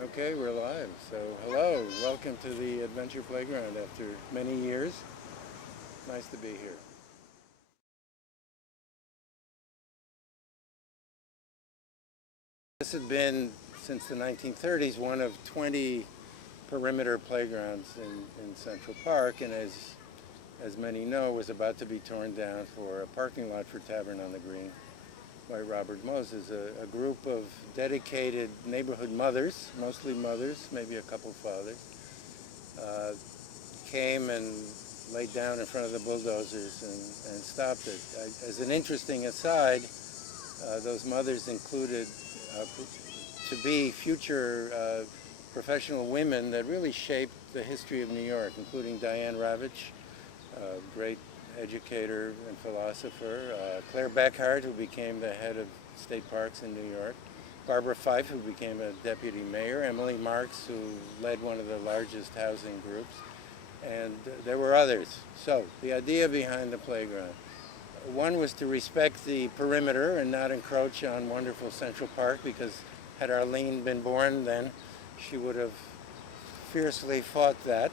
Okay, we're live. So hello, welcome to the Adventure Playground after many years. Nice to be here. This had been, since the 1930s, one of 20 perimeter playgrounds in Central Park, and as many know, was about to be torn down for a parking lot for Tavern on the Green by Robert Moses, a group of dedicated neighborhood mothers, mostly mothers, maybe a couple fathers, came and laid down in front of the bulldozers and stopped it. As an interesting aside, those mothers included to be future professional women that really shaped the history of New York, including Diane Ravitch, a great educator and philosopher, Claire Beckhart, who became the head of state parks in New York, Barbara Fife, who became a deputy mayor, Emily Marks, who led one of the largest housing groups, and there were others. So the idea behind the playground, one was to respect the perimeter and not encroach on wonderful Central Park, because had Arlene been born then, she would have fiercely fought that.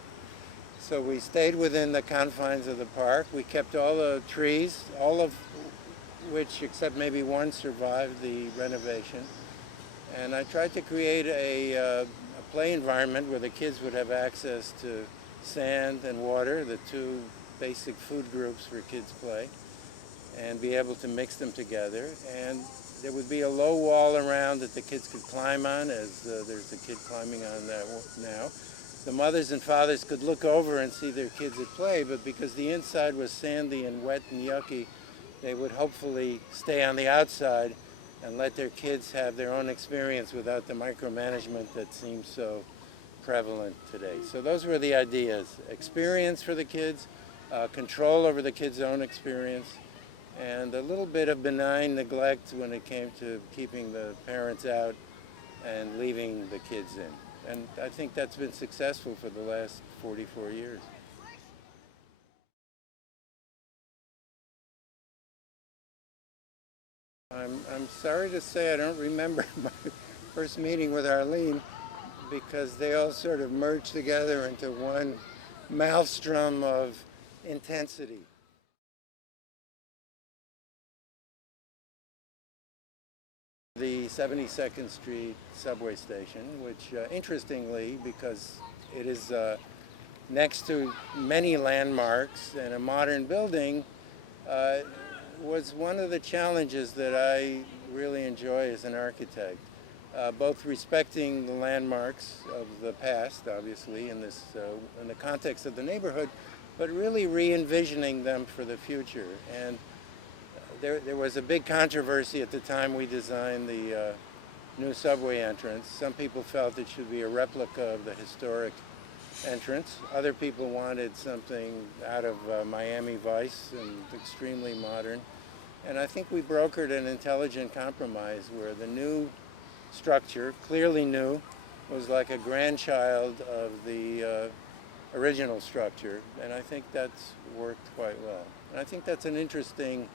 So we stayed within the confines of the park. We kept all the trees, all of which, except maybe one, survived the renovation. And I tried to create a play environment where the kids would have access to sand and water, the two basic food groups where kids play, and be able to mix them together. And there would be a low wall around that the kids could climb on, as there's a kid climbing on that now. The mothers and fathers could look over and see their kids at play, but because the inside was sandy and wet and yucky, they would hopefully stay on the outside and let their kids have their own experience without the micromanagement that seems so prevalent today. So those were the ideas: experience for the kids, control over the kids' own experience, and a little bit of benign neglect when it came to keeping the parents out and leaving the kids in. And I think that's been successful for the last 44 years. I'm sorry to say I don't remember my first meeting with Arlene, because they all sort of merged together into one maelstrom of intensity. The 72nd Street subway station, which interestingly, because it is next to many landmarks and a modern building, was one of the challenges that I really enjoy as an architect. Both respecting the landmarks of the past, obviously, in the context of the neighborhood, but really re-envisioning them for the future. And there was a big controversy at the time we designed the new subway entrance. Some people felt it should be a replica of the historic entrance. Other people wanted something out of Miami Vice and extremely modern. And I think we brokered an intelligent compromise where the new structure, clearly new, was like a grandchild of the original structure. And I think that's worked quite well. And I think that's an interesting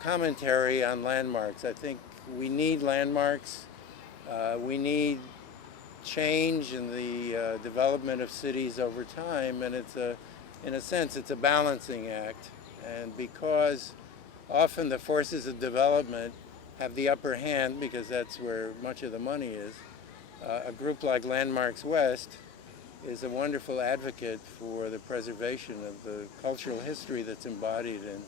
commentary on landmarks. I think we need landmarks. We need change in the development of cities over time, and in a sense, it's a balancing act. And because often the forces of development have the upper hand, because that's where much of the money is, a group like Landmarks West is a wonderful advocate for the preservation of the cultural history that's embodied in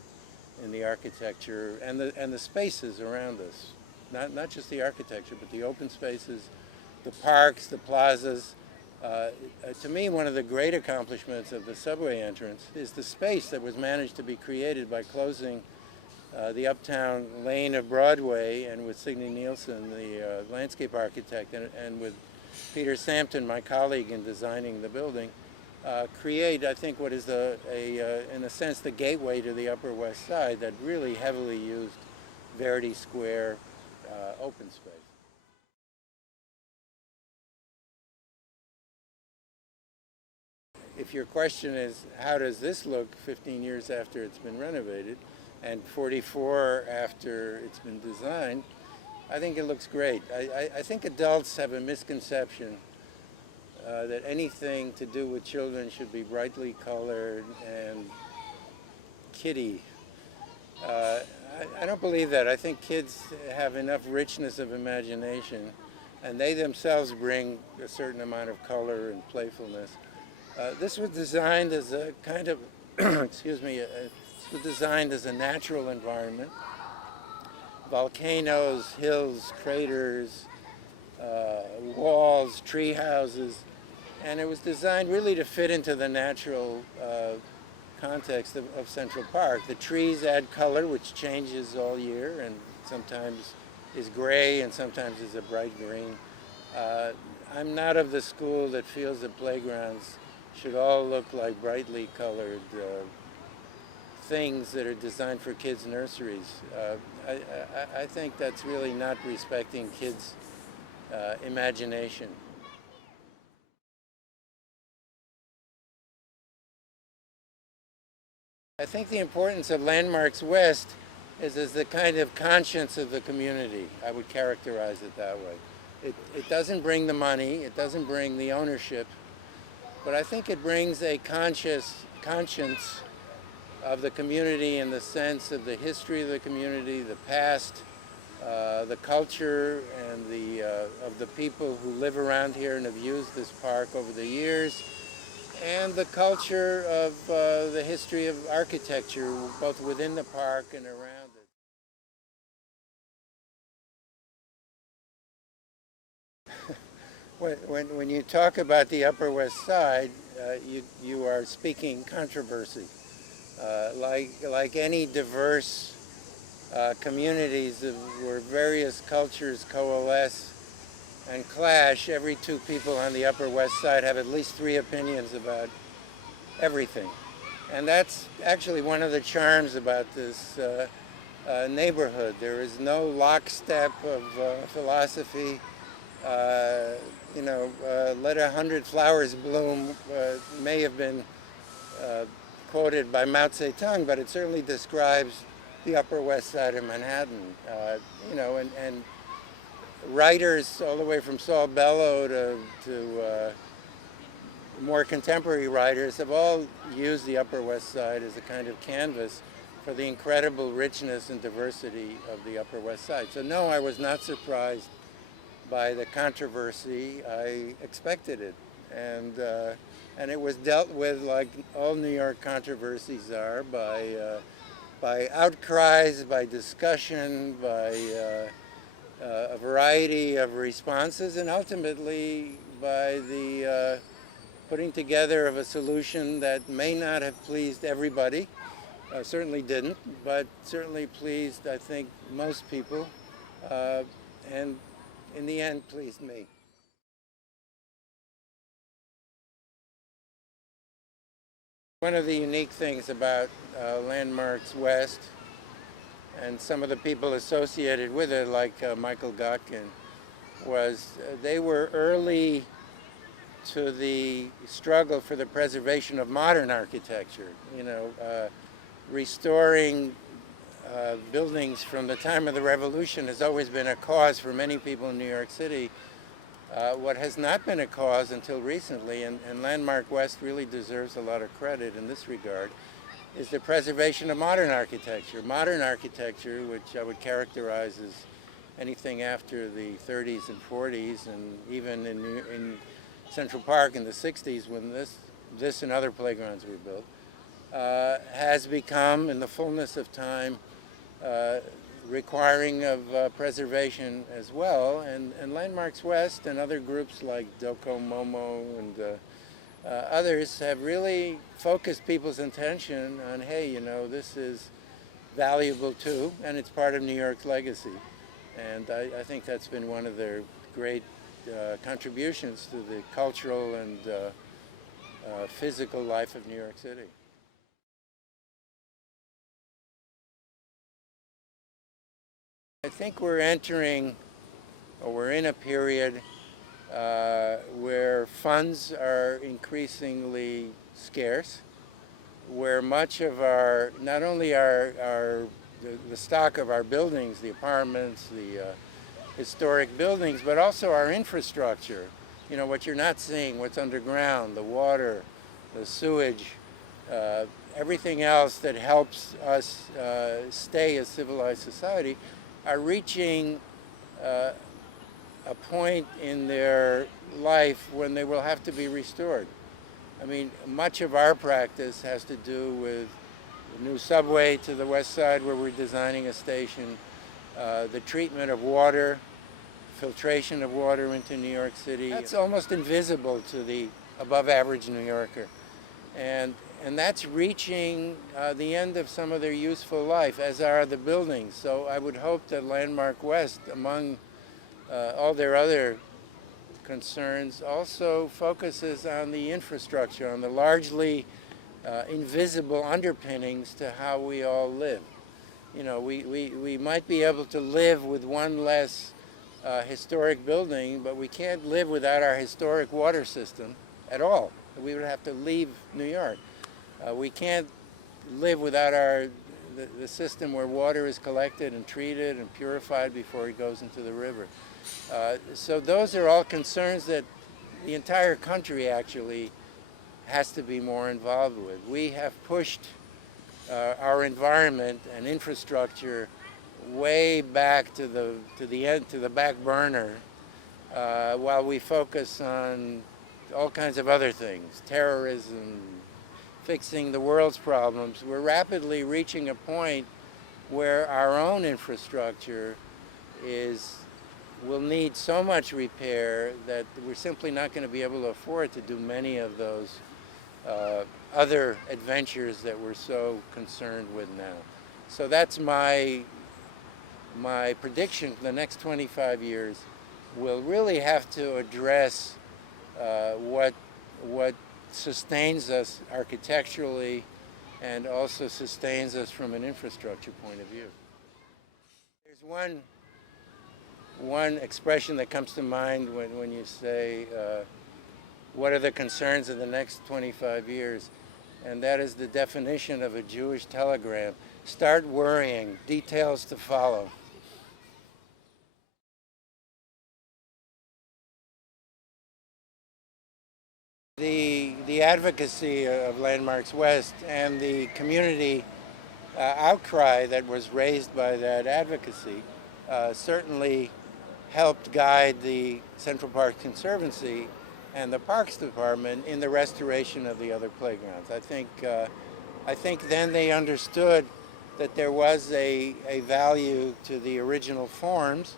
the architecture and the spaces around us. Not just the architecture, but the open spaces, the parks, the plazas. To me, one of the great accomplishments of the subway entrance is the space that was managed to be created by closing the uptown lane of Broadway, and with Signe Nielsen, the landscape architect, and with Peter Sampton, my colleague in designing the building, create, I think, what is in a sense, the gateway to the Upper West Side that really heavily used Verdi Square open space. If your question is, how does this look 15 years after it's been renovated and 44 after it's been designed, I think it looks great. I think adults have a misconception that anything to do with children should be brightly colored and kiddie. Uh, I don't believe that. I think kids have enough richness of imagination, and they themselves bring a certain amount of color and playfulness. This was designed as a kind of, excuse me, it was designed as a natural environment. Volcanoes, hills, craters, walls, tree houses, and it was designed really to fit into the natural context of Central Park. The trees add color, which changes all year, and sometimes is gray and sometimes is a bright green. I'm not of the school that feels that playgrounds should all look like brightly colored things that are designed for kids' nurseries. I think that's really not respecting kids' imagination. I think the importance of Landmarks West is as the kind of conscience of the community. I would characterize it that way. It doesn't bring the money, it doesn't bring the ownership, but I think it brings a conscience of the community in the sense of the history of the community, the past, the culture, and of the people who live around here and have used this park over the years, and the culture of the history of architecture, both within the park and around it. When you talk about the Upper West Side, you are speaking controversy. Like any diverse communities where various cultures coalesce and clash, every two people on the Upper West Side have at least three opinions about everything. And that's actually one of the charms about this neighborhood. There is no lockstep of philosophy. Let 100 flowers bloom may have been quoted by Mao Zedong, but it certainly describes the Upper West Side of Manhattan. And writers all the way from Saul Bellow to more contemporary writers have all used the Upper West Side as a kind of canvas for the incredible richness and diversity of the Upper West Side. So no, I was not surprised by the controversy. I expected it. And it was dealt with like all New York controversies are, by outcries, by discussion, by a variety of responses, and ultimately by the putting together of a solution that may not have pleased everybody, certainly didn't, but certainly pleased, I think, most people, and in the end pleased me. One of the unique things about Landmarks West and some of the people associated with it, like Michael Gotkin, was they were early to the struggle for the preservation of modern architecture. Restoring buildings from the time of the Revolution has always been a cause for many people in New York City. What has not been a cause until recently, and Landmark West really deserves a lot of credit in this regard, is the preservation of modern architecture. Modern architecture, which I would characterize as anything after the 30s and 40s, and even in Central Park in the 60s when this and other playgrounds were built, has become, in the fullness of time, requiring of preservation as well, and Landmarks West and other groups like Doko Momo and others have really focused people's attention on, hey, this is valuable too, and it's part of New York's legacy. And I think that's been one of their great contributions to the cultural and physical life of New York City. I think we're entering, or we're in a period where funds are increasingly scarce, where much of not only the stock of our buildings, the apartments, the historic buildings, but also our infrastructure. You know, what you're not seeing, what's underground, the water, the sewage, everything else that helps us stay a civilized society, are reaching a point in their life when they will have to be restored. I mean, much of our practice has to do with the new subway to the west side where we're designing a station, the treatment of water, filtration of water into New York City. That's almost invisible to the above average New Yorker. And that's reaching the end of some of their useful life, as are the buildings. So I would hope that Landmark West, among all their other concerns, also focuses on the infrastructure, on the largely invisible underpinnings to how we all live. You know, we might be able to live with one less historic building, but we can't live without our historic water system at all. We would have to leave New York. We can't live without the system where water is collected and treated and purified before it goes into the river. So those are all concerns that the entire country actually has to be more involved with. We have pushed our environment and infrastructure way back to the back burner, while we focus on all kinds of other things, terrorism, fixing the world's problems. We're rapidly reaching a point where our own infrastructure will need so much repair that we're simply not going to be able to afford to do many of those other adventures that we're so concerned with now. So that's my prediction for the next 25 years. We'll really have to address what sustains us architecturally and also sustains us from an infrastructure point of view. There's one expression that comes to mind when you say, what are the concerns of the next 25 years? And that is the definition of a Jewish telegram. Start worrying, details to follow. The advocacy of Landmarks West and the community outcry that was raised by that advocacy certainly helped guide the Central Park Conservancy and the Parks Department in the restoration of the other playgrounds. I think then they understood that there was a value to the original forms,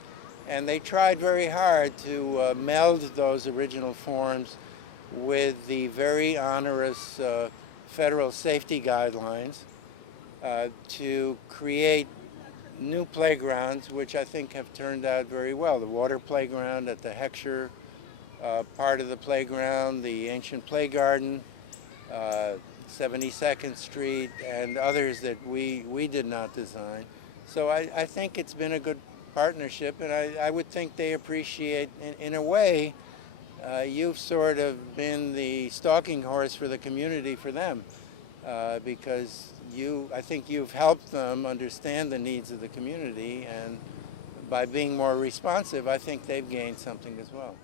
and they tried very hard to meld those original forms with the very onerous federal safety guidelines to create new playgrounds, which I think have turned out very well. The water playground at the Heckscher part of the playground, the ancient play garden, 72nd Street, and others that we did not design. So I think it's been a good partnership, and I would think they appreciate, in a way, you've sort of been the stalking horse for the community for them, because I think you've helped them understand the needs of the community, and by being more responsive, I think they've gained something as well.